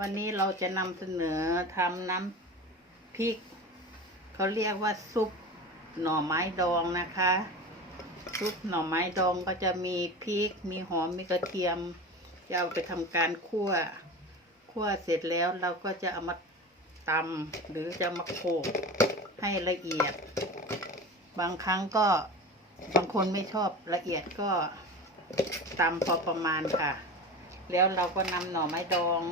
วันนี้เราจะนำเสนอทำน้ำพริก เขาเรียกว่าซุปหน่อไม้ดองนะคะ ซุปหน่อไม้ดองก็จะมีพริก มีหอม มีกระเทียมจะเอาไปทำการคั่ว คั่วเสร็จแล้วเราก็จะเอามาตำหรือจะมาโขลกให้ละเอียด บางครั้งก็บางคนไม่ชอบละเอียดก็ตำพอประมาณค่ะ แล้วเราก็นำหน่อไม้ดอง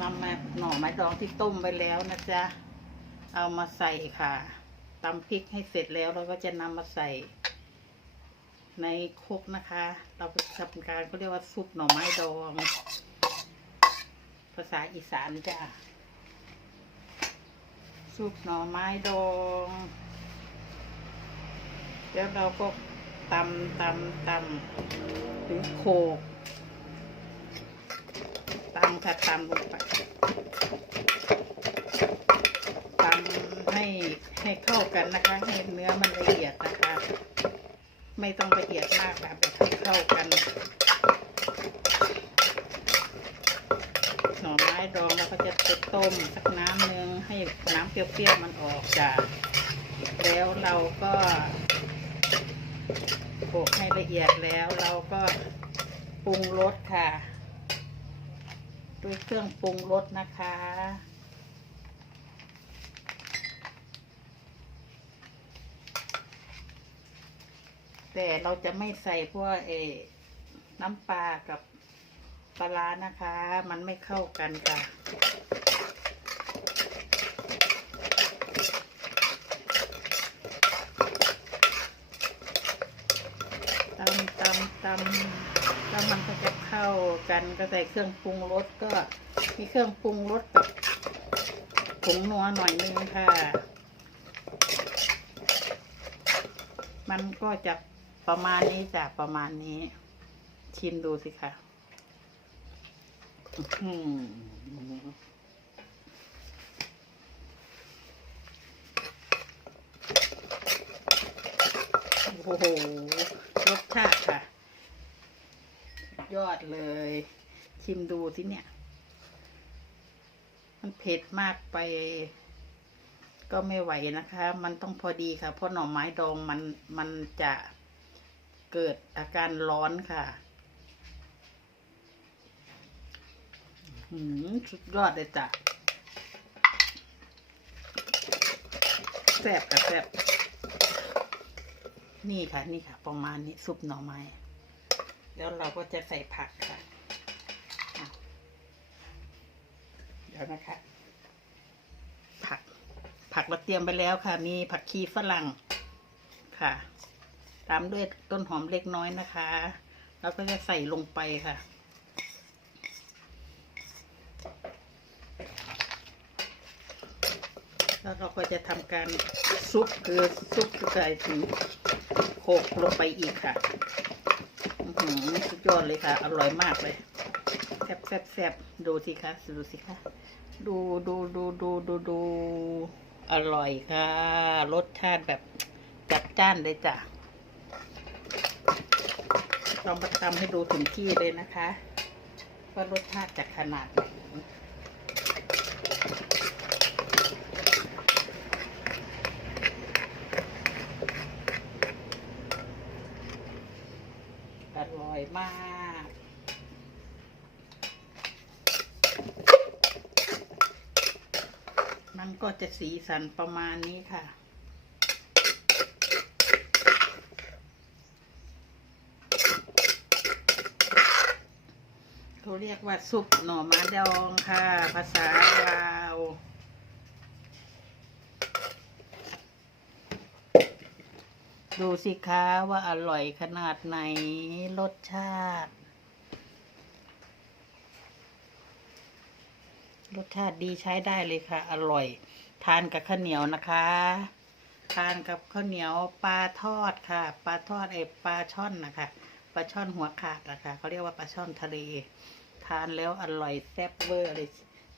นำมาหน่อไม้ดองที่ต้มไปแล้วนะจ๊ะ เอามาใส่ค่ะตำพริกให้เสร็จแล้วเราก็จะนำมาใส่ ในครกนะคะ เราทำการเขาเรียกว่าซุปหน่อไม้ดอง ภาษาอีสานจ้ะซุปหน่อไม้ดองแล้วเราก็ตำตำตำหรือโขก ตำค่ะตำลงไปตำให้ให้เข้ากันนะคะ ให้เนื้อมันละเอียดนะคะ ไม่ต้องละเอียดมากค่ะแบบให้เข้ากัน หน่อไม้ดองแล้วก็จะไปต้มสักน้ำหนึ่งให้น้ำเปรี้ยวๆมันออกจากแล้วเราก็โขลกให้ละเอียดแล้วเราก็ปรุงรสค่ะ ด้วยเครื่องปรุงรสนะคะ แต่เราจะไม่ใส่พวกเอน้ำปลากับปลาร้านะคะ มันไม่เข้ากันค่ะตำตำตำ แล้วมันก็จะเข้ากันก็ใส่เครื่องปรุงรสก็มีเครื่องปรุงรสกับผงนัวหน่อยนึงค่ะ มันก็จะประมาณนี้จ้ะประมาณนี้ ชิมดูสิค่ะอื้อหือโอ้โหรสชาติค่ะ อดเลย ชิมดูสิเนี่ย มันเผ็ดมากไป ก็ไม่ไหวนะคะ มันต้องพอดีค่ะ เพราะหน่อไม้ดองมันมันจะเกิดอาการร้อนค่ะหืมสุดยอดเลยจ้ะแซ่บกับแซ่บนี่ค่ะ นี่ค่ะ ประมาณนี้ซุปหน่อไม้ แล้วเราก็จะใส่ผักค่ะ เดี๋ยวนะคะ ผัก ผักเราเตรียมไปแล้วค่ะ มีผักชีฝรั่งค่ะ ตามด้วยต้นหอมเล็กน้อยนะคะ แล้วก็จะใส่ลงไปค่ะแล้วเราก็จะทำการซุปคือซุปใส่ถึงโขกลงไปอีกค่ะ สุดยอดเลยค่ะ อร่อยมากเลยแซ่บแซ่บแซ่บดูสิคะดูสิคะดูดูดูดูดูดูอร่อยค่ะ รสชาติแบบจัดจ้านเลยจ้ะลองมาทำให้ดูถึงที่เลยนะคะ ว่ารสชาติจะขนาดไหนอร่อย มาก มันก็จะสีสันประมาณนี้ค่ะเขาเรียกว่าซุปหน่อไม้ดองค่ะ ภาษาลาว ดูสิคะว่าอร่อยขนาดไหนรสชาติ รสชาติดีใช้ได้เลยค่ะ อร่อย ทานกับข้าวเหนียวนะคะ ทานกับข้าวเหนียวปลาทอดค่ะ ปลาทอดไอปลาช่อนนะคะปลาช่อนหัวขาดนะคะเขาเรียกว่าปลาช่อนทะเล ทานแล้วอร่อยแซ่บเวอร์เลย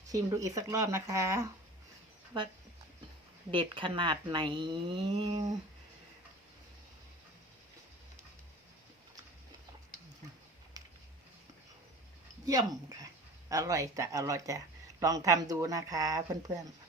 ชิมดูอีกสักรอบนะคะ ว่าเด็ดขนาดไหน เยี่ยมค่ะ อร่อยจะอร่อยจะลองทำดูนะคะเพื่อนๆ